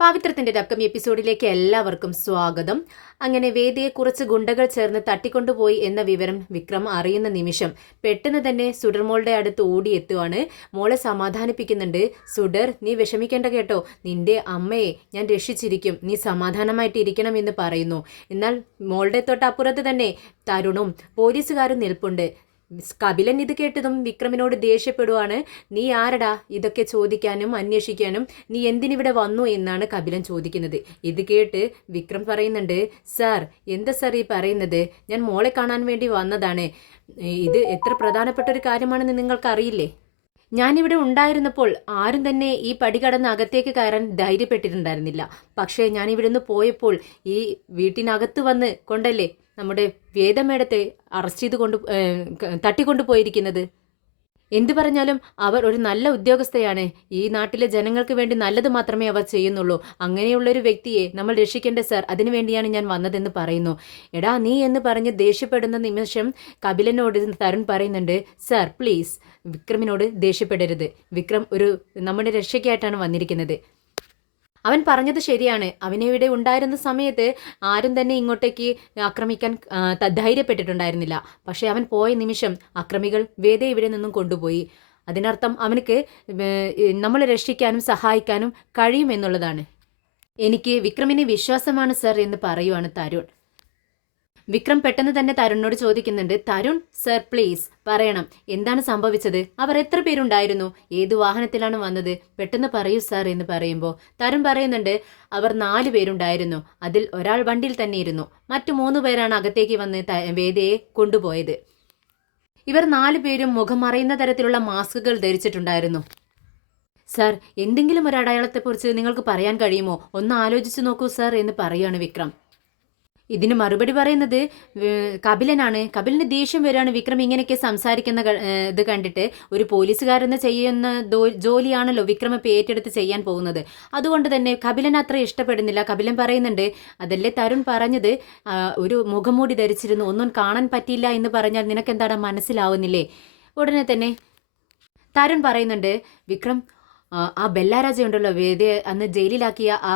പാവിത്രത്തിന്റെ upcoming എപ്പിസോഡിലേക്ക് എല്ലാവർക്കും സ്വാഗതം. അങ്ങനെ വേദിയെ കുറച്ച് ഗുണ്ടകൾ ചേർന്ന് തട്ടിക്കൊണ്ടുപോയി എന്ന വിവരം വിക്രം അറിയുന്ന നിമിഷം പെട്ടെന്ന് തന്നെ സുഡർമോളുടെ അടുത്ത് ഓടിയെത്തുവാണ്. മോളെ സമാധാനിപ്പിക്കുന്നുണ്ട്. സുഡർ, നീ വിഷമിക്കേണ്ട കേട്ടോ, നിന്റെ അമ്മയെ ഞാൻ രക്ഷിച്ചിരിക്കും, നീ സമാധാനമായിട്ട് ഇരിക്കണം എന്ന് പറയുന്നു. എന്നാൽ മോളുടെ തൊട്ടപ്പുറത്ത് തന്നെ തരുണും പോലീസുകാരും നിൽപ്പുണ്ട്. കപിലൻ ഇത് കേട്ടതും വിക്രമിനോട് ദേഷ്യപ്പെടുവാണ്. നീ ആരടാ ഇതൊക്കെ ചോദിക്കാനും അന്വേഷിക്കാനും, നീ എന്തിനിവിടെ വന്നു എന്നാണ് കപിലൻ ചോദിക്കുന്നത്. ഇത് കേട്ട് വിക്രം പറയുന്നുണ്ട്, സാർ എന്താ സാർ ഈ പറയുന്നത്, ഞാൻ മോളെ കാണാൻ വേണ്ടി വന്നതാണ്. ഇത് എത്ര പ്രധാനപ്പെട്ട ഒരു കാര്യമാണെന്ന് നിങ്ങൾക്കറിയില്ലേ? ഞാനിവിടെ ഉണ്ടായിരുന്നപ്പോൾ ആരും തന്നെ ഈ പടി കടന്ന് അകത്തേക്ക് കയറാൻ ധൈര്യപ്പെട്ടിട്ടുണ്ടായിരുന്നില്ല. പക്ഷേ ഞാനിവിടുന്ന് പോയപ്പോൾ ഈ വീട്ടിനകത്ത് വന്ന് കൊണ്ടല്ലേ നമ്മുടെ വേദമേടത്തെ അറസ്റ്റ് ചെയ്ത് തട്ടിക്കൊണ്ടു പോയിരിക്കുന്നത്. എന്തു പറഞ്ഞാലും അവർ ഒരു നല്ല ഉദ്യോഗസ്ഥയാണ്. ഈ നാട്ടിലെ ജനങ്ങൾക്ക് വേണ്ടി നല്ലത് മാത്രമേ അവർ ചെയ്യുന്നുള്ളൂ. അങ്ങനെയുള്ളൊരു വ്യക്തിയെ നമ്മൾ രക്ഷിക്കേണ്ട സാർ, അതിനുവേണ്ടിയാണ് ഞാൻ വന്നതെന്ന് പറയുന്നു. എടാ നീ എന്ന് പറഞ്ഞ് ദേഷ്യപ്പെടുന്ന നിമിഷം കപിലനോട് തരുൺ പറയുന്നുണ്ട്, സാർ പ്ലീസ് വിക്രമിനോട് ദേഷ്യപ്പെടരുത്. വിക്രം നമ്മുടെ രക്ഷയ്ക്കായിട്ടാണ് വന്നിരിക്കുന്നത്. അവൻ പറഞ്ഞത് ശരിയാണ്. അവനിവിടെ ഉണ്ടായിരുന്ന സമയത്ത് ആരും തന്നെ ഇങ്ങോട്ടേക്ക് ആക്രമിക്കാൻ ധൈര്യപ്പെട്ടിട്ടുണ്ടായിരുന്നില്ല. പക്ഷേ അവൻ പോയ നിമിഷം അക്രമികൾ വേദയെ ഇവിടെ നിന്നും കൊണ്ടുപോയി. അതിനർത്ഥം അവനക്ക് നമ്മളെ രക്ഷിക്കാനും സഹായിക്കാനും കഴിയുമെന്നുള്ളതാണ്. എനിക്ക് വിക്രമിനെ വിശ്വാസമാണ് സർ എന്ന് പറയുവാണ് തരുൺ. വിക്രം പെട്ടെന്ന് തന്നെ തരുണിനോട് ചോദിക്കുന്നുണ്ട്, തരുൺ സർ പ്ലീസ് പറയണം, എന്താണ് സംഭവിച്ചത്? അവർ എത്ര പേരുണ്ടായിരുന്നു? ഏത് വാഹനത്തിലാണ് വന്നത്? പെട്ടെന്ന് പറയൂ സാർ എന്ന് പറയുമ്പോൾ തരുൺ പറയുന്നുണ്ട്, അവർ 4 പേരുണ്ടായിരുന്നു. അതിൽ ഒരാൾ വണ്ടിയിൽ തന്നെ ഇരുന്നു. മറ്റു 3 പേരാണ് അകത്തേക്ക് വന്ന് വേദയെ കൊണ്ടുപോയത്. ഇവർ 4 പേരും മുഖം മറയുന്ന തരത്തിലുള്ള മാസ്കുകൾ ധരിച്ചിട്ടുണ്ടായിരുന്നു. സാർ എന്തെങ്കിലും ഒരു അടയാളത്തെക്കുറിച്ച് നിങ്ങൾക്ക് പറയാൻ കഴിയുമോ? ഒന്ന് ആലോചിച്ച് നോക്കൂ സാർ എന്ന് പറയുകയാണ് വിക്രം. ഇതിന് മറുപടി പറയുന്നത് കപിലനാണ്. കപിലിന് ദേഷ്യം വരികയാണ് വിക്രം ഇങ്ങനെയൊക്കെ സംസാരിക്കുന്ന ഇത് കണ്ടിട്ട്. ഒരു പോലീസുകാരെന്ന് ചെയ്യുന്ന ജോലിയാണല്ലോ വിക്രം ഇപ്പോൾ ഏറ്റെടുത്ത് ചെയ്യാൻ പോകുന്നത്. അതുകൊണ്ട് തന്നെ കപിലൻ അത്ര ഇഷ്ടപ്പെടുന്നില്ല. കപിലൻ പറയുന്നുണ്ട്, അതല്ലേ തരുൺ പറഞ്ഞത്, ഒരു മുഖംമൂടി ധരിച്ചിരുന്നു, ഒന്നും കാണാൻ പറ്റിയില്ല എന്ന് പറഞ്ഞാൽ നിനക്കെന്താണ് മനസ്സിലാവുന്നില്ലേ? ഉടനെ തന്നെ തരുൺ പറയുന്നുണ്ട്, വിക്രം ആ ബെല്ലാരാജ ഉണ്ടല്ലോ, വേദയെ അന്ന് ജയിലിലാക്കിയ ആ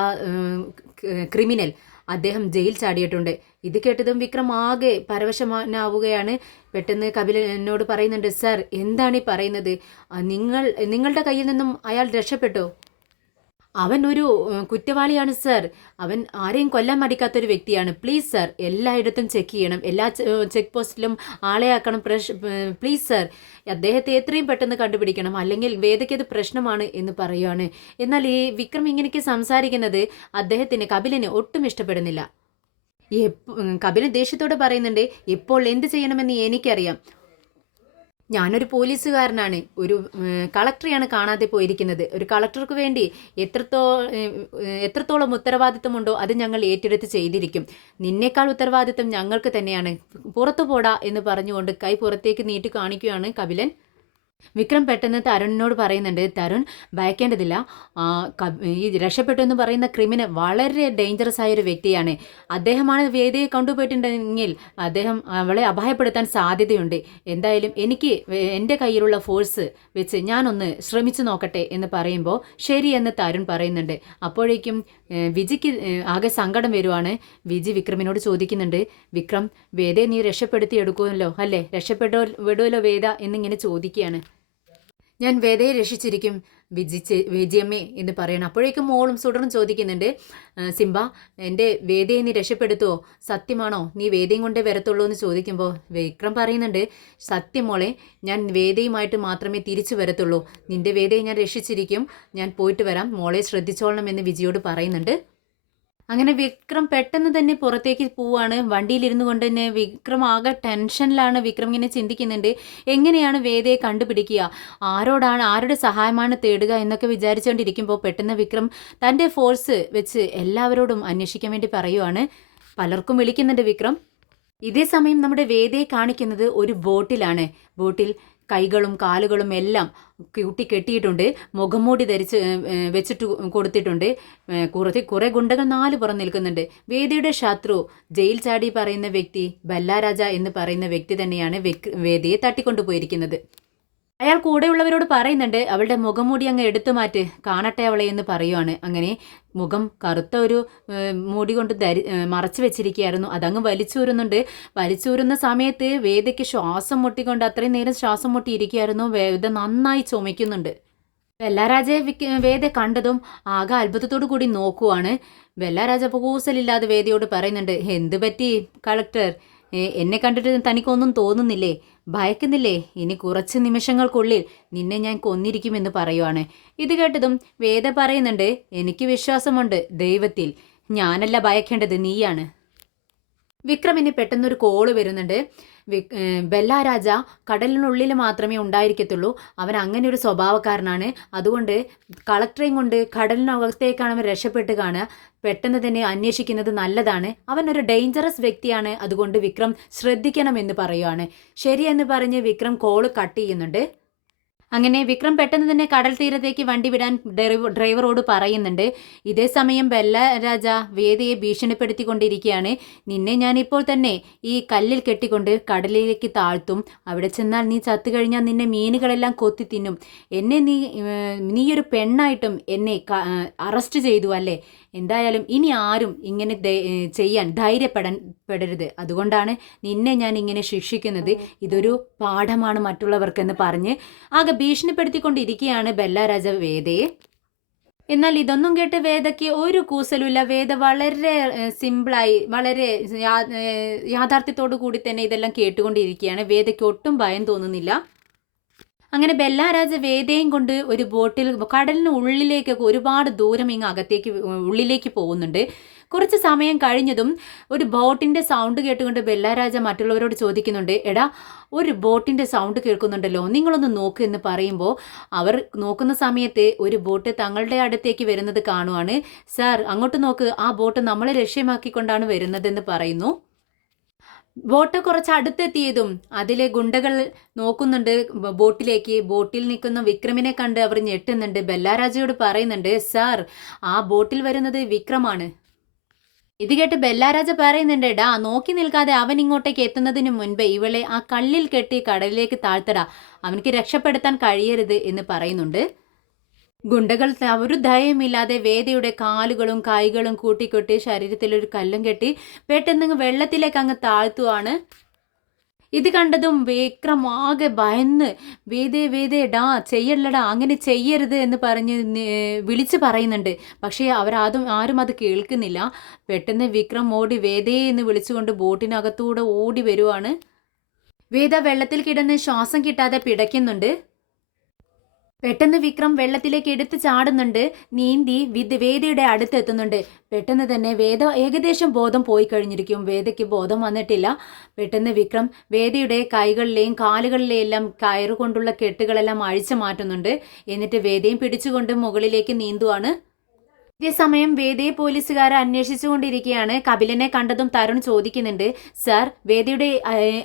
ക്രിമിനൽ, അദ്ദേഹം ജയിൽ ചാടിയിട്ടുണ്ട്. ഇത് കേട്ടതും വിക്രം ആകെ പരവശനാവുകയാണ്. പെട്ടെന്ന് കപിലൻ എന്നോട് പറയുന്നുണ്ട്, സാർ എന്താണ് ഈ പറയുന്നത്? നിങ്ങളുടെ കയ്യിൽ നിന്നും അയാൾ രക്ഷപ്പെട്ടോ? അവൻ ഒരു കുറ്റവാളിയാണ് സർ. അവൻ ആരെയും കൊല്ലാൻ മടിക്കാത്തൊരു വ്യക്തിയാണ്. പ്ലീസ് സർ, എല്ലായിടത്തും ചെക്ക് ചെയ്യണം, എല്ലാ ചെക്ക് പോസ്റ്റിലും ആളെ ആക്കണം. പ്ലീസ് സർ, അദ്ദേഹത്തെ എത്രയും പെട്ടെന്ന് കണ്ടുപിടിക്കണം, അല്ലെങ്കിൽ വേദയ്ക്കത് പ്രശ്നമാണ് എന്ന് പറയുകയാണ്. എന്നാൽ ഈ വിക്രം ഇങ്ങനെയൊക്കെ സംസാരിക്കുന്നത് അദ്ദേഹത്തിന്, കപിലിന് ഒട്ടും ഇഷ്ടപ്പെടുന്നില്ല. കപിലൻ ദേഷ്യത്തോടെ പറയുന്നുണ്ട്, ഇപ്പോൾ എന്ത് ചെയ്യണമെന്ന് എനിക്കറിയാം. ഞാനൊരു പോലീസുകാരനാണ്, ഒരു കളക്ടറെയാണ് കാണാതെ പോയിരിക്കുന്നത്. ഒരു കളക്ടർക്ക് വേണ്ടി എത്രത്തോളം ഉത്തരവാദിത്തമുണ്ടോ അത് ഞങ്ങൾ ഏറ്റെടുത്ത് ചെയ്തിരിക്കും. നിന്നേക്കാൾ ഉത്തരവാദിത്തം ഞങ്ങൾക്ക് തന്നെയാണ്. പുറത്തു പോടാ എന്ന് പറഞ്ഞുകൊണ്ട് കൈ പുറത്തേക്ക് നീട്ടി കാണിക്കുകയാണ് കപിലൻ. വിക്രം പെട്ടെന്ന് തരുണിനോട് പറയുന്നുണ്ട്, തരുൺ ഭയക്കേണ്ടതില്ല, ഈ രക്ഷപ്പെട്ടു എന്ന് പറയുന്ന ക്രിമിനൽ വളരെ ഡേഞ്ചറസ് ആയ ഒരു വ്യക്തിയാണ്. അദ്ദേഹമാണ് വേദിയെ കൊണ്ടുപോയിട്ടുണ്ടെങ്കിൽ അദ്ദേഹം അവളെ അപായപ്പെടുത്താൻ സാധ്യതയുണ്ട്. എന്തായാലും എനിക്ക് എൻ്റെ കയ്യിലുള്ള ഫോഴ്സ് വെച്ച് ഞാനൊന്ന് ശ്രമിച്ചു നോക്കട്ടെ എന്ന് പറയുമ്പോൾ ശരി എന്ന് തരുൺ പറയുന്നുണ്ട്. അപ്പോഴേക്കും വിജിക്ക് ആകെ സങ്കടം വരുവാണ്. വിജി വിക്രമിനോട് ചോദിക്കുന്നുണ്ട്, വിക്രം വേദയെ നീ രക്ഷപ്പെടുത്തി എടുക്കുമല്ലോ അല്ലേ, വിടുമല്ലോ വേദ എന്നിങ്ങനെ ചോദിക്കുകയാണ്. ഞാൻ വേദയെ രക്ഷിച്ചിരിക്കും വിജയമ്മേ എന്ന് പറയണം. അപ്പോഴേക്കും മോളും സുഡറും ചോദിക്കുന്നുണ്ട്, സിംബ എൻ്റെ വേദയെ നീ രക്ഷപ്പെടുത്തുമോ? സത്യമാണോ? നീ വേദയും കൊണ്ടേ വരത്തുള്ളൂ എന്ന് ചോദിക്കുമ്പോൾ വിക്രം പറയുന്നുണ്ട്, സത്യം മോളെ, ഞാൻ വേദയുമായിട്ട് മാത്രമേ തിരിച്ചു വരത്തുള്ളൂ. നിന്റെ വേദയെ ഞാൻ രക്ഷിച്ചിരിക്കും, ഞാൻ പോയിട്ട് വരാം, മോളെ ശ്രദ്ധിച്ചോളണം എന്ന് വിജയോട് പറയുന്നുണ്ട്. അങ്ങനെ വിക്രം പെട്ടെന്ന് തന്നെ പുറത്തേക്ക് പോവാണ്. വണ്ടിയിലിരുന്നു കൊണ്ട് തന്നെ വിക്രം ആകെ ടെൻഷനിലാണ്. വിക്രം ഇങ്ങനെ ചിന്തിക്കുന്നുണ്ട്, എങ്ങനെയാണ് വേദയെ കണ്ടുപിടിക്കുക, ആരുടെ സഹായമാണ് തേടുക എന്നൊക്കെ വിചാരിച്ചുകൊണ്ടിരിക്കുമ്പോൾ പെട്ടെന്ന് വിക്രം തൻ്റെ ഫോഴ്സ് വെച്ച് എല്ലാവരോടും അന്വേഷിക്കാൻ വേണ്ടി പറയുവാണ്. പലർക്കും വിളിക്കുന്നുണ്ട് വിക്രം. ഇതേ സമയം നമ്മുടെ വേദയെ കാണിക്കുന്നത് ഒരു ബോട്ടിലാണ്. ബോട്ടിൽ കൈകളും കാലുകളും എല്ലാം കെട്ടിയിട്ടുണ്ട്, മുഖംമൂടി വെച്ചിട്ട് കൊടുത്തിട്ടുണ്ട്. കുറെ ഗുണ്ടകൾ 4 പുറം നിൽക്കുന്നുണ്ട്. വേദിയുടെ ശത്രു ജയിൽ ചാടി പറയുന്ന വ്യക്തി ബെല്ലാരാജ എന്ന് പറയുന്ന വ്യക്തി തന്നെയാണ് വേദിയെ തട്ടിക്കൊണ്ടുപോയിരിക്കുന്നത്. അയാൾ കൂടെയുള്ളവരോട് പറയുന്നുണ്ട് അവളുടെ മുഖംമൂടി അങ്ങ് എടുത്തു മാറ്റ്, കാണട്ടെ അവളെ എന്ന് പറയുവാണ്. അങ്ങനെ മുഖം കറുത്ത ഒരു മൂടി കൊണ്ട് മറച്ചു വെച്ചിരിക്കുകയായിരുന്നു. അതങ്ങ് വലിച്ചൂരുന്നുണ്ട്. വലിച്ചൂരുന്ന സമയത്ത് വേദയ്ക്ക് ശ്വാസം മുട്ടിക്കൊണ്ട് അത്രയും നേരം ശ്വാസം മുട്ടിയിരിക്കുകയായിരുന്നു. വേദ നന്നായി ചുമയ്ക്കുന്നുണ്ട്. ബെല്ലാരാജയെ വേദ കണ്ടതും ആകെ അത്ഭുതത്തോടു കൂടി നോക്കുവാണ്. ബെല്ലാരാജ കൂസലില്ലാതെ വേദയോട് പറയുന്നുണ്ട്, എന്ത് പറ്റി കളക്ടർ, എന്നെ കണ്ടിട്ട് തനിക്കൊന്നും തോന്നുന്നില്ലേ, ഭയക്കുന്നില്ലേ? ഇനി കുറച്ച് നിമിഷങ്ങൾക്കുള്ളിൽ നിന്നെ ഞാൻ കൊന്നിരിക്കുമെന്ന് പറയുവാണ്. ഇത് കേട്ടതും വേദ പറയുന്നുണ്ട്, എനിക്ക് വിശ്വാസമുണ്ട് ദൈവത്തിൽ, ഞാനല്ല ഭയക്കേണ്ടത്, നീയാണ്. വിക്രമിന് പെട്ടെന്നൊരു കോള് വരുന്നുണ്ട്. ബെല്ലാരാജ കടലിനുള്ളിൽ മാത്രമേ ഉണ്ടായിരിക്കത്തുള്ളൂ. അവൻ അങ്ങനെ ഒരു സ്വഭാവക്കാരനാണ്. അതുകൊണ്ട് കളക്ടറേയും കൊണ്ട് കടലിനകത്തേക്കാണ് അവൻ രക്ഷപ്പെട്ട് കാണുക. പെട്ടെന്ന് തന്നെ അന്വേഷിക്കുന്നത് നല്ലതാണ്. അവൻ ഒരു ഡേഞ്ചറസ് വ്യക്തിയാണ്. അതുകൊണ്ട് വിക്രം ശ്രദ്ധിക്കണമെന്ന് പറയുവാണ്. ശരിയെന്ന് പറഞ്ഞ് വിക്രം കോള് കട്ട് ചെയ്യുന്നുണ്ട്. അങ്ങനെ വിക്രം പെട്ടെന്ന് തന്നെ കടൽ തീരത്തേക്ക് വണ്ടി വിടാൻ ഡ്രൈവറോട് പറയുന്നുണ്ട്. ഇതേ സമയം ബെല്ല രാജ വേദയെ ഭീഷണിപ്പെടുത്തിക്കൊണ്ടിരിക്കുകയാണ്. നിന്നെ ഞാൻ ഇപ്പോൾ തന്നെ ഈ കല്ലിൽ കെട്ടിക്കൊണ്ട് കടലിലേക്ക് താഴ്ത്തും. അവിടെ ചെന്നാൽ നീ ചത്തുകഴിഞ്ഞാൽ നിന്നെ മീനുകളെല്ലാം കൊത്തി തിന്നും. എന്നെ നീയൊരു പെണ്ണായിട്ടും എന്നെ അറസ്റ്റ് ചെയ്തു അല്ലേ? എന്തായാലും ഇനി ആരും ഇങ്ങനെ ചെയ്യാൻ ധൈര്യപ്പെടരുത്. അതുകൊണ്ടാണ് നിന്നെ ഞാൻ ഇങ്ങനെ ശിക്ഷിക്കുന്നത്. ഇതൊരു പാഠമാണ് മറ്റുള്ളവർക്കെന്ന് പറഞ്ഞ് ആകെ ഭീഷണിപ്പെടുത്തിക്കൊണ്ടിരിക്കുകയാണ് ബെല്ലാരാജ വേദയെ. എന്നാൽ ഇതൊന്നും കേട്ട് വേദയ്ക്ക് ഒരു കൂസലുമില്ല. വേദ വളരെ സിമ്പിളായി വളരെ യാഥാർത്ഥ്യത്തോടു കൂടി തന്നെ ഇതെല്ലാം കേട്ടുകൊണ്ടിരിക്കുകയാണ്. വേദയ്ക്ക് ഒട്ടും ഭയം തോന്നുന്നില്ല. അങ്ങനെ ബെല്ലാരാജ വേദയും കൊണ്ട് ഒരു ബോട്ടിൽ കടലിന് ഉള്ളിലേക്കൊക്കെ ഒരുപാട് ദൂരം ഇങ്ങ് അകത്തേക്ക് ഉള്ളിലേക്ക് പോകുന്നുണ്ട്. കുറച്ച് സമയം കഴിഞ്ഞതും ഒരു ബോട്ടിൻ്റെ സൗണ്ട് കേട്ടുകൊണ്ട് ബെല്ലാരാജ മറ്റുള്ളവരോട് ചോദിക്കുന്നുണ്ട്, എടാ ഒരു ബോട്ടിൻ്റെ സൗണ്ട് കേൾക്കുന്നുണ്ടല്ലോ, നിങ്ങളൊന്ന് നോക്ക് എന്ന് പറയുമ്പോൾ അവർ നോക്കുന്ന സമയത്ത് ഒരു ബോട്ട് തങ്ങളുടെ അടുത്തേക്ക് വരുന്നത് കാണുവാണ്. സാർ അങ്ങോട്ട് നോക്ക്, ആ ബോട്ട് നമ്മളെ ലക്ഷ്യമാക്കിക്കൊണ്ടാണ് വരുന്നതെന്ന് പറയുന്നു. ബോട്ട് കുറച്ച് അടുത്തെത്തിയതും അതിലെ ഗുണ്ടകൾ നോക്കുന്നുണ്ട് ബോട്ടിലേക്ക്. ബോട്ടിൽ നിൽക്കുന്ന വിക്രമിനെ കണ്ട് അവർ ഞെട്ടുന്നുണ്ട്. ബെല്ലാരാജയോട് പറയുന്നുണ്ട്, സാർ ആ ബോട്ടിൽ വരുന്നത് വിക്രമാണ്. ഇത് കേട്ട് ബെല്ലാരാജ പറയുന്നുണ്ട്, ഡാ നോക്കി നിൽക്കാതെ അവൻ ഇങ്ങോട്ടേക്ക് എത്തുന്നതിന് മുൻപേ ഇവളെ ആ കല്ലിൽ കെട്ടി കടലിലേക്ക് താഴ്ത്തടാ, അവനക്ക് രക്ഷപ്പെടുത്താൻ കഴിയരുത് എന്ന് പറയുന്നുണ്ട്. ഗുണ്ടകൾ ഒരു ദയമില്ലാതെ വേദയുടെ കാലുകളും കൈകളും കൂട്ടിക്കൊട്ടി ശരീരത്തിലൊരു കല്ലും കെട്ടി പെട്ടെന്ന് വെള്ളത്തിലേക്ക് അങ്ങ് താഴ്ത്തുവാണ്. ഇത് കണ്ടതും വിക്രം ആകെ ഭയന്ന് വേദേ ഡാ ചെയ്യല്ലടാ, അങ്ങനെ ചെയ്യരുത് എന്ന് പറഞ്ഞ് വിളിച്ച് പറയുന്നുണ്ട്. പക്ഷേ ആരും അത് കേൾക്കുന്നില്ല. പെട്ടെന്ന് വിക്രം ഓടി വേദയെ എന്ന് വിളിച്ചുകൊണ്ട് ബോട്ടിനകത്തൂടെ ഓടി വരുവാണ്. വേദ വെള്ളത്തിൽ കിടന്ന് ശ്വാസം കിട്ടാതെ പിടയ്ക്കുന്നുണ്ട്. പെട്ടെന്ന് വിക്രം വെള്ളത്തിലേക്ക് എടുത്ത് ചാടുന്നുണ്ട്. നീന്തി വേദയുടെ അടുത്തെത്തുന്നുണ്ട്. പെട്ടെന്ന് തന്നെ വേദ ഏകദേശം ബോധം പോയി കഴിഞ്ഞിരിക്കും. വേദയ്ക്ക് ബോധം വന്നിട്ടില്ല. പെട്ടെന്ന് വിക്രം വേദയുടെ കൈകളിലെയും കാലുകളിലെയും എല്ലാം കയറുകൊണ്ടുള്ള കെട്ടുകളെല്ലാം അഴിച്ചു മാറ്റുന്നുണ്ട്. എന്നിട്ട് വേദയും പിടിച്ചുകൊണ്ട് മുകളിലേക്ക് നീന്തുവാണ്. ഇതേസമയം വേദയെ പോലീസുകാരെ അന്വേഷിച്ചുകൊണ്ടിരിക്കുകയാണ്. കപിലനെ കണ്ടതും തരുൺ ചോദിക്കുന്നുണ്ട്, സാർ വേദയുടെ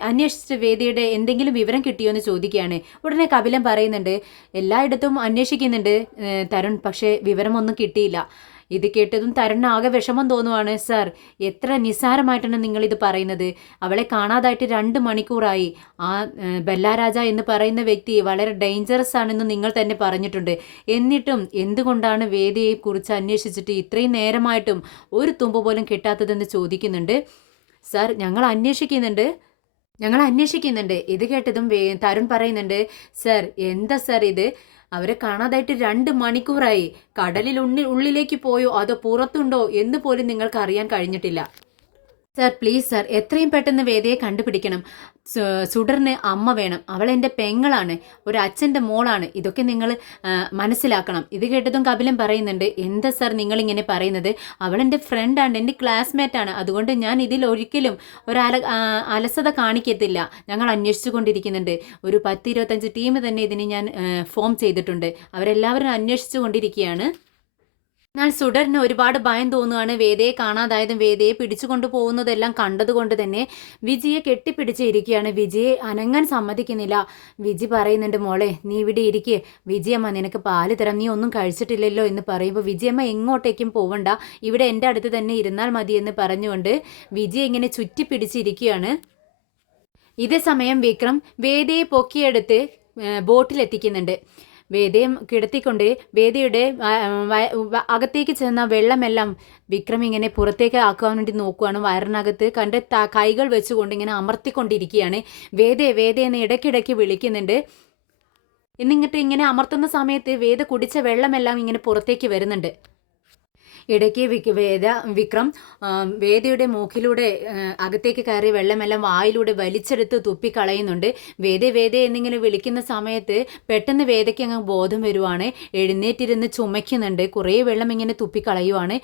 അന്വേഷിച്ചിട്ട് വേദയുടെ എന്തെങ്കിലും വിവരം കിട്ടിയോ എന്ന് ചോദിക്കുകയാണ്. ഉടനെ കപിലൻ പറയുന്നുണ്ട്, എല്ലായിടത്തും അന്വേഷിക്കുന്നുണ്ട് തരുൺ, പക്ഷേ വിവരമൊന്നും കിട്ടിയില്ല. ഇത് കേട്ടതും തരുണിന് ആകെ വിഷമം തോന്നുവാണ്. സാർ എത്ര നിസ്സാരമായിട്ടാണ് നിങ്ങളിത് പറയുന്നത്. അവളെ കാണാതായിട്ട് 2 മണിക്കൂറായി. ആ ബെല്ലാരാജ എന്ന് പറയുന്ന വ്യക്തി വളരെ ഡേഞ്ചറസ് ആണെന്ന് നിങ്ങൾ തന്നെ പറഞ്ഞിട്ടുണ്ട്. എന്നിട്ടും എന്തുകൊണ്ടാണ് വേദിയെ കുറിച്ച് അന്വേഷിച്ചിട്ട് ഇത്രയും നേരമായിട്ടും ഒരു തുമ്പ് പോലും കിട്ടാത്തതെന്ന് ചോദിക്കുന്നുണ്ട്. സാർ ഞങ്ങൾ അന്വേഷിക്കുന്നുണ്ട്. ഇത് കേട്ടതും തരുൺ പറയുന്നുണ്ട്, സാർ എന്താ സാർ ഇത്, അവരെ കാണാതായിട്ട് 2 മണിക്കൂറായി. കടലിൽ ഉള്ളിലേക്ക് പോയോ അതോ പുറത്തുണ്ടോ എന്ന് പോലും നിങ്ങൾക്ക് അറിയാൻ കഴിഞ്ഞിട്ടില്ല. സാർ പ്ലീസ് സാർ, എത്രയും പെട്ടെന്ന് വേദയെ കണ്ടുപിടിക്കണം. സുഡറിന് അമ്മ വേണം, അവൾ എൻ്റെ പെങ്ങളാണ്, ഒരു അച്ഛൻ്റെ മോളാണ്. ഇതൊക്കെ നിങ്ങൾ മനസ്സിലാക്കണം. ഇത് കേട്ടതും കപിലൻ പറയുന്നുണ്ട്, എന്താ സാർ നിങ്ങളിങ്ങനെ പറയുന്നത്, അവൾ എൻ്റെ ഫ്രണ്ടാണ്, എൻ്റെ ക്ലാസ്മേറ്റാണ്. അതുകൊണ്ട് ഞാൻ ഇതിൽ ഒരിക്കലും അലസത കാണിക്കത്തില്ല. ഞങ്ങൾ അന്വേഷിച്ചു കൊണ്ടിരിക്കുന്നുണ്ട്. ഒരു 10-25 ടീം തന്നെ ഇതിന് ഞാൻ ഫോം ചെയ്തിട്ടുണ്ട്. അവരെല്ലാവരും അന്വേഷിച്ചു കൊണ്ടിരിക്കുകയാണ്. എന്നാൽ സുഡറിന് ഒരുപാട് ഭയം തോന്നുകയാണ്. വേദയെ കാണാതായതും വേദയെ പിടിച്ചുകൊണ്ടു പോകുന്നതെല്ലാം കണ്ടതുകൊണ്ട് തന്നെ വിജിയെ കെട്ടിപ്പിടിച്ചിരിക്കുകയാണ്. വിജിയെ അനങ്ങാൻ സമ്മതിക്കുന്നില്ല. വിജി പറയുന്നുണ്ട്, മോളെ നീ ഇവിടെ ഇരിക്കേ, വിജിയമ്മ നിനക്ക് പാല് തരാം, നീ ഒന്നും കഴിച്ചിട്ടില്ലല്ലോ എന്ന് പറയുമ്പോൾ വിജിയമ്മ എങ്ങോട്ടേക്കും പോവണ്ട, ഇവിടെ എൻ്റെ അടുത്ത് തന്നെ ഇരുന്നാൽ മതി എന്ന് പറഞ്ഞുകൊണ്ട് വിജിയെ ഇങ്ങനെ ചുറ്റിപ്പിടിച്ചിരിക്കുകയാണ്. ഇതേ സമയം വിക്രം വേദയെ പൊക്കിയെടുത്ത് ബോട്ടിലെത്തിക്കുന്നുണ്ട്. വേദയും കിടത്തിക്കൊണ്ട് വേദയുടെ അകത്തേക്ക് ചെന്ന വെള്ളമെല്ലാം വിക്രം ഇങ്ങനെ പുറത്തേക്ക് ആക്കാൻ വേണ്ടി നോക്കുകയാണ്. വയറിനകത്ത് കണ്ട് കൈകൾ വെച്ചുകൊണ്ട് ഇങ്ങനെ അമർത്തിക്കൊണ്ടിരിക്കുകയാണ്. വേദയെന്ന് ഇടയ്ക്കിടയ്ക്ക് വിളിക്കുന്നുണ്ട്. എന്നിങ്ങോട്ട് ഇങ്ങനെ അമർത്തുന്ന സമയത്ത് വേദ കുടിച്ച വെള്ളമെല്ലാം ഇങ്ങനെ പുറത്തേക്ക് വരുന്നുണ്ട്. ഇടയ്ക്ക് വിക്രം വേദയുടെ മൂക്കിലൂടെ അകത്തേക്ക് കയറി വെള്ളമെല്ലാം വായിലൂടെ വലിച്ചെടുത്ത് തുപ്പിക്കളയുന്നുണ്ട്. വേദ എന്നിങ്ങനെ വിളിക്കുന്ന സമയത്ത് പെട്ടെന്ന് വേദയ്ക്ക് അങ്ങ് ബോധം വരുവാണ്. എഴുന്നേറ്റിരുന്ന് ചുമയ്ക്കുന്നുണ്ട്. കുറേ വെള്ളം ഇങ്ങനെ തുപ്പിക്കളയുവാണ്.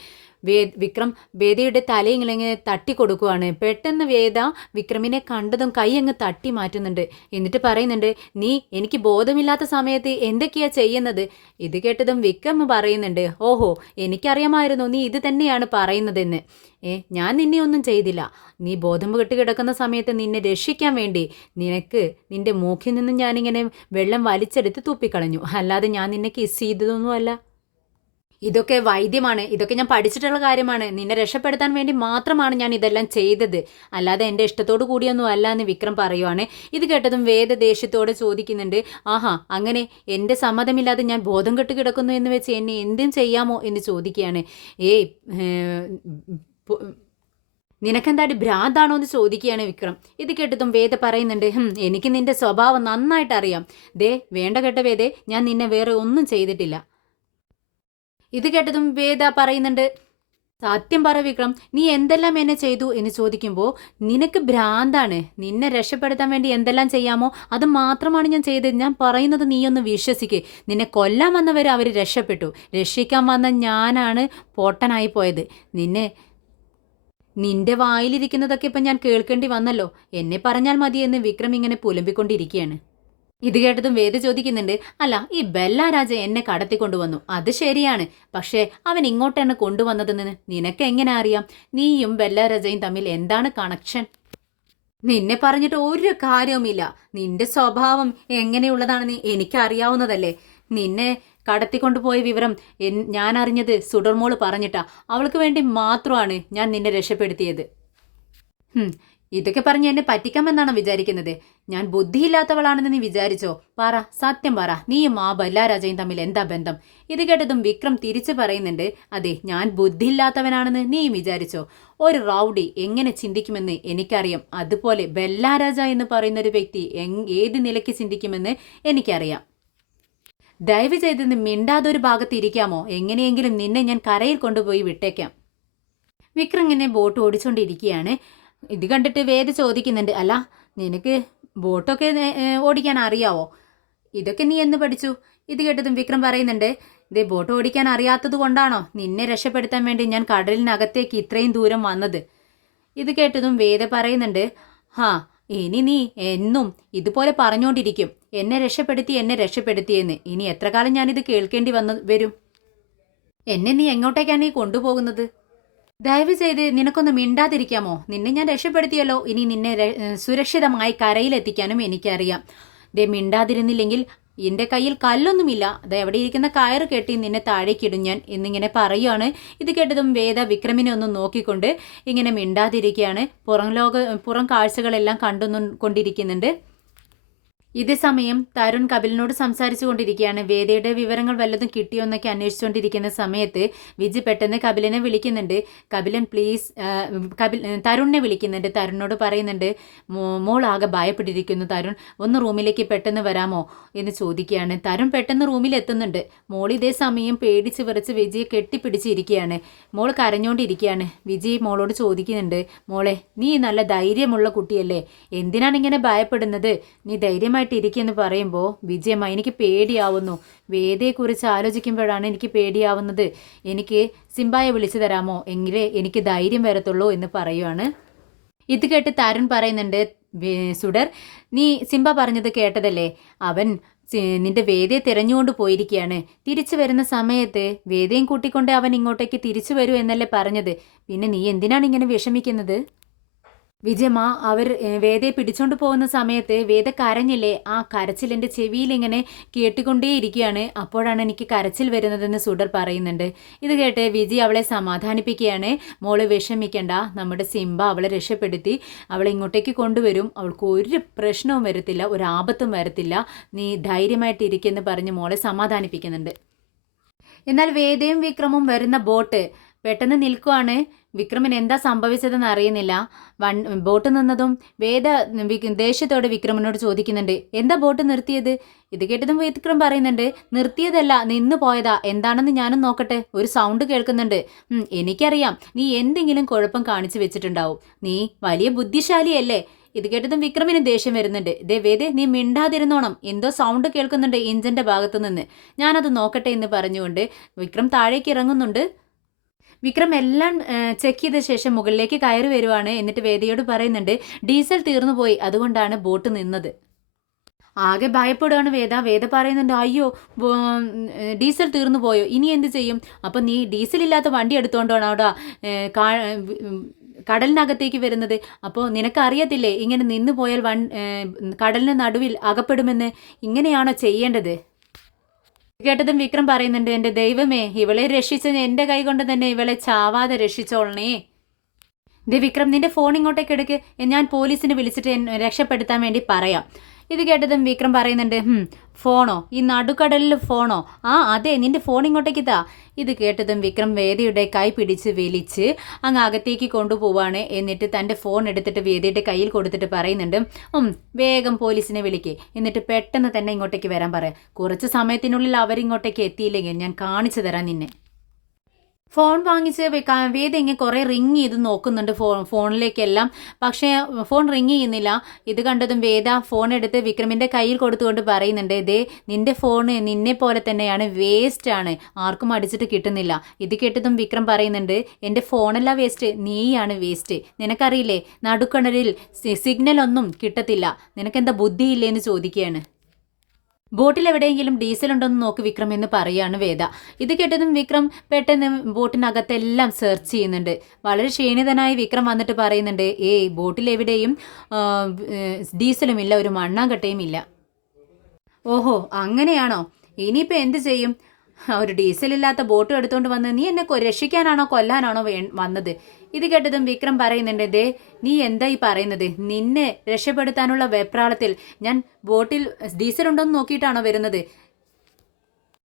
വിക്രം വേദയുടെ തലയിങ്ങനെ തട്ടി കൊടുക്കുവാണ്. പെട്ടെന്ന് വേദ വിക്രമിനെ കണ്ടതും കൈ അങ്ങ് തട്ടി മാറ്റുന്നുണ്ട്. എന്നിട്ട് പറയുന്നുണ്ട്, നീ എനിക്ക് ബോധമില്ലാത്ത സമയത്ത് എന്തൊക്കെയാ ചെയ്യുന്നത്? ഇത് കേട്ടതും വിക്രം പറയുന്നുണ്ട്, ഓഹോ, എനിക്കറിയാമായിരുന്നു നീ ഇത് തന്നെയാണ് പറയുന്നതെന്ന്. ഞാൻ നിന്നെ ഒന്നും ചെയ്തില്ല. നീ ബോധം കെട്ട് കിടക്കുന്ന സമയത്ത് നിന്നെ രക്ഷിക്കാൻ വേണ്ടി നിന്റെ മൂക്കിൽ നിന്നും ഞാനിങ്ങനെ വെള്ളം വലിച്ചെടുത്ത് തുപ്പിക്കളഞ്ഞു. അല്ലാതെ ഞാൻ നിന്നെ കിസ് ചെയ്തതൊന്നുമല്ല. ഇതൊക്കെ വൈദ്യമാണ്. ഇതൊക്കെ ഞാൻ പഠിച്ചിട്ടുള്ള കാര്യമാണ്. നിന്നെ രക്ഷപ്പെടുത്താൻ വേണ്ടി മാത്രമാണ് ഞാൻ ഇതെല്ലാം ചെയ്തത്. അല്ലാതെ എൻ്റെ ഇഷ്ടത്തോടു കൂടിയൊന്നും അല്ല എന്ന് വിക്രം പറയുവാണ്. ഇത് കേട്ടതും വേദ ദേഷ്യത്തോടെ ചോദിക്കുന്നുണ്ട്, ആഹാ, അങ്ങനെ എൻ്റെ സമ്മതമില്ലാതെ ഞാൻ ബോധം കെട്ട് കിടക്കുന്നു എന്ന് വെച്ച് എന്നെ എന്തും ചെയ്യാമോ എന്ന് ചോദിക്കുകയാണ്. നിനക്കെന്താടി ഭ്രാന്താണോ എന്ന് ചോദിക്കുകയാണ് വിക്രം. ഇത് കേട്ടതും വേദ പറയുന്നുണ്ട്, എനിക്ക് നിന്റെ സ്വഭാവം നന്നായിട്ട് അറിയാം. വേണ്ട കേട്ട വേദേ, ഞാൻ നിന്നെ വേറെ ഒന്നും ചെയ്തിട്ടില്ല. ഇത് കേട്ടതും വേദ പറയുന്നുണ്ട്, സത്യം പറ വിക്രം, നീ എന്തെല്ലാം എന്നെ ചെയ്തു എന്ന് ചോദിക്കുമ്പോൾ നിനക്ക് ഭ്രാന്താണ്. നിന്നെ രക്ഷപ്പെടുത്താൻ വേണ്ടി എന്തെല്ലാം ചെയ്യാമോ അത് മാത്രമാണ് ഞാൻ ചെയ്തത്. ഞാൻ പറയുന്നത് നീയൊന്ന് വിശ്വസിക്ക്. നിന്നെ കൊല്ലാൻ വന്നവർ അവർ രക്ഷപ്പെട്ടു. രക്ഷിക്കാൻ വന്ന ഞാനാണ് പൊട്ടനായി പോയത്. നിന്റെ വായിലിരിക്കുന്നതൊക്കെ ഇപ്പം ഞാൻ കേൾക്കേണ്ടി വന്നല്ലോ. എന്നെ പറഞ്ഞാൽ മതിയെന്ന് വിക്രം ഇങ്ങനെ പുലമ്പിക്കൊണ്ടിരിക്കുകയാണ്. ഇത് കേട്ടതും വേദ ചോദിക്കുന്നുണ്ട്, അല്ല, ഈ ബെല്ലാരാജ എന്നെ കടത്തിക്കൊണ്ടുവന്നു, അത് ശരിയാണ്. പക്ഷേ അവൻ ഇങ്ങോട്ടാണ് കൊണ്ടുവന്നതെന്ന് നിനക്ക് എങ്ങനെ അറിയാം? നീയും ബെല്ലാരാജയും തമ്മിൽ എന്താണ് കണക്ഷൻ? നിന്നെ പറഞ്ഞിട്ട് ഒരു കാര്യവുമില്ല. നിന്റെ സ്വഭാവം എങ്ങനെയുള്ളതാണെന്ന് എനിക്കറിയാവുന്നതല്ലേ. നിന്നെ കടത്തിക്കൊണ്ടുപോയ വിവരം ഞാൻ അറിഞ്ഞത് സുഡർമോള് പറഞ്ഞിട്ടാ. അവൾക്ക് വേണ്ടി മാത്രമാണ് ഞാൻ നിന്നെ രക്ഷപ്പെടുത്തിയത്. ഇതൊക്കെ പറഞ്ഞ് എന്നെ പറ്റിക്കാമെന്നാണോ വിചാരിക്കുന്നത്? ഞാൻ ബുദ്ധിയില്ലാത്തവളാണെന്ന് നീ വിചാരിച്ചോ? പറ, സത്യം പറ, നീയും ആ ബല്ലാരാജയും തമ്മിൽ എന്താ ബന്ധം? ഇത് കേട്ടതും വിക്രം തിരിച്ചു പറയുന്നുണ്ട്, അതെ, ഞാൻ ബുദ്ധിയില്ലാത്തവനാണെന്ന് നീയും വിചാരിച്ചോ? ഒരു റൗഡി എങ്ങനെ ചിന്തിക്കുമെന്ന് എനിക്കറിയാം. അതുപോലെ ബല്ലാരാജ എന്ന് പറയുന്ന ഒരു വ്യക്തി ഏത് നിലയ്ക്ക് ചിന്തിക്കുമെന്ന് എനിക്കറിയാം. ദയവ് ചെയ്ത് മിണ്ടാതൊരു ഭാഗത്ത് ഇരിക്കാമോ? എങ്ങനെയെങ്കിലും നിന്നെ ഞാൻ കരയിൽ കൊണ്ടുപോയി വിട്ടേക്കാം. വിക്രം ഇങ്ങനെ ബോട്ട് ഓടിച്ചുകൊണ്ടിരിക്കുകയാണ്. ഇത് കണ്ടിട്ട് വേദ ചോദിക്കുന്നുണ്ട്, അല്ല, നിനക്ക് ബോട്ടൊക്കെ ഓടിക്കാൻ അറിയാവോ? ഇതൊക്കെ നീ എന്ന് പഠിച്ചു? ഇത് കേട്ടതും വിക്രം പറയുന്നുണ്ട്, ബോട്ട് ഓടിക്കാൻ അറിയാത്തത് കൊണ്ടാണോ നിന്നെ രക്ഷപ്പെടുത്താൻ വേണ്ടി ഞാൻ കടലിനകത്തേക്ക് ഇത്രയും ദൂരം വന്നത്? ഇത് കേട്ടതും വേദ പറയുന്നുണ്ട്, ഇനി നീ എന്നും ഇതുപോലെ പറഞ്ഞുകൊണ്ടിരിക്കും, എന്നെ രക്ഷപ്പെടുത്തിയെന്ന്. ഇനി എത്ര കാലം ഞാനിത് കേൾക്കേണ്ടി വരും? എന്നെ നീ എങ്ങോട്ടേക്കാണ് ഈ കൊണ്ടുപോകുന്നത്? ദയവ് ചെയ്ത് നിനക്കൊന്ന് മിണ്ടാതിരിക്കാമോ? നിന്നെ ഞാൻ രക്ഷപ്പെടുത്തിയല്ലോ. ഇനി നിന്നെ സുരക്ഷിതമായി കരയിലെത്തിക്കാനും എനിക്കറിയാം. മിണ്ടാതിരുന്നില്ലെങ്കിൽ എൻ്റെ കയ്യിൽ കല്ലൊന്നുമില്ല, അത് എവിടെ ഇരിക്കുന്ന കയറ് കെട്ടി നിന്നെ താഴേക്കിടും ഞാൻ എന്നിങ്ങനെ പറയുകയാണ്. ഇത് കേട്ടതും വേദ വിക്രമിനെ ഒന്ന് നോക്കിക്കൊണ്ട് ഇങ്ങനെ മിണ്ടാതിരിക്കുകയാണ്. പുറം കാഴ്ചകളെല്ലാം കൊണ്ടിരിക്കുന്നുണ്ട്. ഇതേ സമയം തരുൺ കപിലിനോട് സംസാരിച്ചു കൊണ്ടിരിക്കുകയാണ്. വേദയുടെ വിവരങ്ങൾ വല്ലതും കിട്ടിയോ എന്നൊക്കെ അന്വേഷിച്ചുകൊണ്ടിരിക്കുന്ന സമയത്ത് വിജി പെട്ടെന്ന് കപിലിനെ വിളിക്കുന്നുണ്ട്. കപിലൻ പ്ലീസ്, തരുണിനെ വിളിക്കുന്നുണ്ട്. തരുണിനോട് പറയുന്നുണ്ട്, മോൾ ആകെ ഭയപ്പെട്ടിരിക്കുന്നു തരുൺ, ഒന്ന് റൂമിലേക്ക് പെട്ടെന്ന് വരാമോ എന്ന് ചോദിക്കുകയാണ്. തരുൺ പെട്ടെന്ന് റൂമിൽ എത്തുന്നുണ്ട്. മോൾ ഇതേ സമയം പേടിച്ച് വിറച്ച് വിജിയെ കെട്ടിപ്പിടിച്ചിരിക്കുകയാണ്. മോൾ കരഞ്ഞുകൊണ്ടിരിക്കുകയാണ്. വിജി മോളോട് ചോദിക്കുന്നുണ്ട്, മോളെ, നീ നല്ല ധൈര്യമുള്ള കുട്ടിയല്ലേ, എന്തിനാണ് ഇങ്ങനെ ഭയപ്പെടുന്നത്? നീ ധൈര്യമായി ഇരിക്കുമെന്ന് പറയുമ്പോൾ വിജയമ്മ, എനിക്ക് പേടിയാവുന്നു. വേദയെക്കുറിച്ച് ആലോചിക്കുമ്പോഴാണ് എനിക്ക് പേടിയാവുന്നത്. എനിക്ക് സിംബായെ വിളിച്ചു തരാമോ? എങ്കിലേ എനിക്ക് ധൈര്യം വരത്തുള്ളൂ എന്ന് പറയുവാണ്. ഇത് കേട്ട് തരുൺ പറയുന്നുണ്ട്, സുഡർ, നീ സിംബ പറഞ്ഞത് കേട്ടതല്ലേ? അവൻ നിന്റെ വേദയെ തിരഞ്ഞുകൊണ്ട് പോയിരിക്കുകയാണ്. തിരിച്ചു വരുന്ന സമയത്ത് വേദയും കൂട്ടിക്കൊണ്ട് അവൻ ഇങ്ങോട്ടേക്ക് തിരിച്ചു വരൂ എന്നല്ലേ പറഞ്ഞത്? പിന്നെ നീ എന്തിനാണ് ഇങ്ങനെ വിഷമിക്കുന്നത്? വിജയമ്മ അവർ വേദയെ പിടിച്ചോണ്ട് പോകുന്ന സമയത്ത് വേദ കരഞ്ഞില്ലേ, ആ കരച്ചിൽ എൻ്റെ ചെവിയിൽ ഇങ്ങനെ കേട്ടുകൊണ്ടേയിരിക്കുകയാണ്. അപ്പോഴാണ് എനിക്ക് കരച്ചിൽ വരുന്നതെന്ന് സുഡർ പറയുന്നുണ്ട്. ഇത് കേട്ട് വിജയ് അവളെ സമാധാനിപ്പിക്കുകയാണ്. മോള് വിഷമിക്കണ്ട, നമ്മുടെ സിംബ അവളെ രക്ഷപ്പെടുത്തി അവളെ ഇങ്ങോട്ടേക്ക് കൊണ്ടുവരും, അവൾക്ക് ഒരു പ്രശ്നവും വരത്തില്ല, ഒരു ആപത്തും വരത്തില്ല, നീ ധൈര്യമായിട്ടിരിക്കുമെന്ന് പറഞ്ഞ് മോളെ സമാധാനിപ്പിക്കുന്നുണ്ട്. എന്നാൽ വേദയും വിക്രമും വരുന്ന ബോട്ട് പെട്ടെന്ന് നിൽക്കുവാണ്. വിക്രമിന് എന്താ സംഭവിച്ചതെന്ന് അറിയുന്നില്ല. ബോട്ട് നിന്നതും വേദ ദേഷ്യത്തോടെ വിക്രമിനോട് ചോദിക്കുന്നുണ്ട്, എന്താ ബോട്ട് നിർത്തിയത്? ഇത് കേട്ടതും വിക്രം പറയുന്നുണ്ട്, നിർത്തിയതല്ല, നിന്ന് പോയതാ, എന്താണെന്ന് ഞാനും നോക്കട്ടെ, ഒരു സൗണ്ട് കേൾക്കുന്നുണ്ട്. എനിക്കറിയാം, നീ എന്തെങ്കിലും കുഴപ്പം കാണിച്ചു വെച്ചിട്ടുണ്ടാവും, നീ വലിയ ബുദ്ധിശാലിയല്ലേ. ഇത് കേട്ടതും വിക്രമിന് ദേഷ്യം വരുന്നുണ്ട്. വേദേ, നീ മിണ്ടാതിരുന്നോണം, എന്തോ സൗണ്ട് കേൾക്കുന്നുണ്ട് എഞ്ചിന്റെ ഭാഗത്തു നിന്ന്, ഞാനത് നോക്കട്ടെ എന്ന് പറഞ്ഞുകൊണ്ട് വിക്രം താഴേക്ക് ഇറങ്ങുന്നുണ്ട്. വിക്രം എല്ലാം ചെക്ക് ചെയ്ത ശേഷം മുകളിലേക്ക് കയറി വരുവാണ്. എന്നിട്ട് വേദയോട് പറയുന്നുണ്ട്, ഡീസൽ തീർന്നു പോയി, അതുകൊണ്ടാണ് ബോട്ട് നിന്നത്. ആകെ ഭയപ്പെടുകയാണ് വേദ പറയുന്നുണ്ട്, അയ്യോ ഡീസൽ തീർന്നു പോയോ, ഇനി എന്ത് ചെയ്യും? അപ്പം നീ ഡീസൽ ഇല്ലാത്ത വണ്ടി എടുത്തുകൊണ്ടാണ് അവിടെ കടലിനകത്തേക്ക് വരുന്നത്. അപ്പോൾ നിനക്കറിയത്തില്ലേ ഇങ്ങനെ നിന്നു പോയാൽ കടലിന് നടുവിൽ അകപ്പെടുമെന്ന്? ഇങ്ങനെയാണോ ചെയ്യേണ്ടത്? കേട്ടതും വിക്രം പറയുന്നുണ്ട്, എൻ്റെ ദൈവമേ, ഇവളെ രക്ഷിച്ച എൻ്റെ കൈ കൊണ്ട് തന്നെ ഇവളെ ചാവാതെ രക്ഷിച്ചോളണേ. വിക്രം, നിന്റെ ഫോൺ ഇങ്ങോട്ടേക്ക് എടുക്ക്, ഞാൻ പോലീസിനെ വിളിച്ചിട്ട് രക്ഷപ്പെടുത്താൻ വേണ്ടി പറയാം. ഇത് കേട്ടതും വിക്രം പറയുന്നുണ്ട്, ഫോണോ? ഈ നടുക്കടലിൽ ഫോണോ? ആ അതെ, നിന്റെ ഫോൺ ഇങ്ങോട്ടേക്ക് താ. ഇത് കേട്ടതും വിക്രം വേദയുടെ കൈ പിടിച്ച് വലിച്ച് അങ്ങ് അകത്തേക്ക് കൊണ്ടുപോവാണ്. എന്നിട്ട് തൻ്റെ ഫോൺ എടുത്തിട്ട് വേദയുടെ കയ്യിൽ കൊടുത്തിട്ട് പറയുന്നുണ്ട്, വേഗം പോലീസിനെ വിളിക്കേ, എന്നിട്ട് പെട്ടെന്ന് തന്നെ ഇങ്ങോട്ടേക്ക് വരാൻ പറയാം. കുറച്ച് സമയത്തിനുള്ളിൽ അവരിങ്ങോട്ടേക്ക് എത്തിയില്ലെങ്കിൽ ഞാൻ കാണിച്ചു തരാം നിന്നെ. ഫോൺ വാങ്ങിച്ച് വേദ ഇങ്ങനെ കുറേ റിങ് ചെയ്ത് നോക്കുന്നുണ്ട് ഫോണിലേക്കെല്ലാം. പക്ഷേ ഫോൺ റിങ് ചെയ്യുന്നില്ല. ഇത് കണ്ടതും വേദ ഫോൺ എടുത്ത് വിക്രമിൻ്റെ കയ്യിൽ കൊടുത്തുകൊണ്ട് പറയുന്നുണ്ട്, നിന്റെ ഫോണ് നിന്നെ പോലെ തന്നെയാണ്, വേസ്റ്റാണ്, ആർക്കും അടിച്ചിട്ട് കിട്ടുന്നില്ല. ഇത് കേട്ടതും വിക്രം പറയുന്നുണ്ട്, എൻ്റെ ഫോണല്ല വേസ്റ്റ്, നീയാണ് വേസ്റ്റ്. നിനക്കറിയില്ലേ, നടുക്കടലിൽ സിഗ്നലൊന്നും കിട്ടത്തില്ല, നിനക്കെന്താ ബുദ്ധിയില്ലേന്ന് ചോദിക്കുകയാണ്. ബോട്ടിൽ എവിടെയെങ്കിലും ഡീസൽ ഉണ്ടോയെന്ന് നോക്ക് വിക്രം എന്ന് പറയാണ് വേദ. ഇത് കേട്ടതും വിക്രം പെട്ടെന്ന് ബോട്ടിനകത്തെല്ലാം സെർച്ച് ചെയ്യുന്നുണ്ട്. വളരെ ക്ഷീണിതനായി വിക്രം വന്നിട്ട് പറയുന്നുണ്ട്, ബോട്ടിൽ എവിടെയും ഡീസലുമില്ല, ഒരു മണ്ണാങ്കട്ടയും ഇല്ല. ഓഹോ, അങ്ങനെയാണോ? ഇനിയിപ്പോൾ എന്ത് ചെയ്യും? ഒരു ഡീസലില്ലാത്ത ബോട്ടും എടുത്തുകൊണ്ട് വന്ന് നീ എന്നെ രക്ഷിക്കാനാണോ കൊല്ലാനാണോ വന്നത്? ഇത് കേട്ടതും വിക്രം പറയുന്നുണ്ട്, നീ എന്താ ഈ പറയുന്നത്? നിന്നെ രക്ഷപ്പെടുത്താനുള്ള വെപ്രാളത്തിൽ ഞാൻ ബോട്ടിൽ ഡീസൽ ഉണ്ടോയെന്ന് നോക്കിയിട്ടാണോ വരുന്നത്?